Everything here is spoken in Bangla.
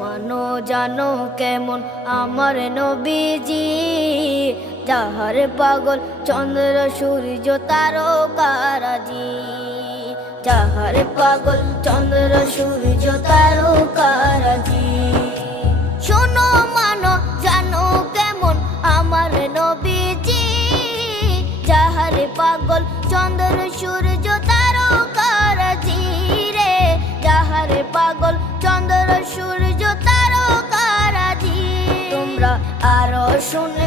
মানো জানো কেমন আমার নবীজি, যাহার পাগল চন্দ্র সূর্য তারকারাজি, যাহার পাগল চন্দ্র সূর্য তারকারাজি। শোনো মানো জানো কেমন আমার নবীজি, যাহার পাগল চন্দ্র সূর্য তারকারাজি রে, যাহার পাগল চন্দ্র সূর্য তারকারাজি। তোমরা আরো শুনে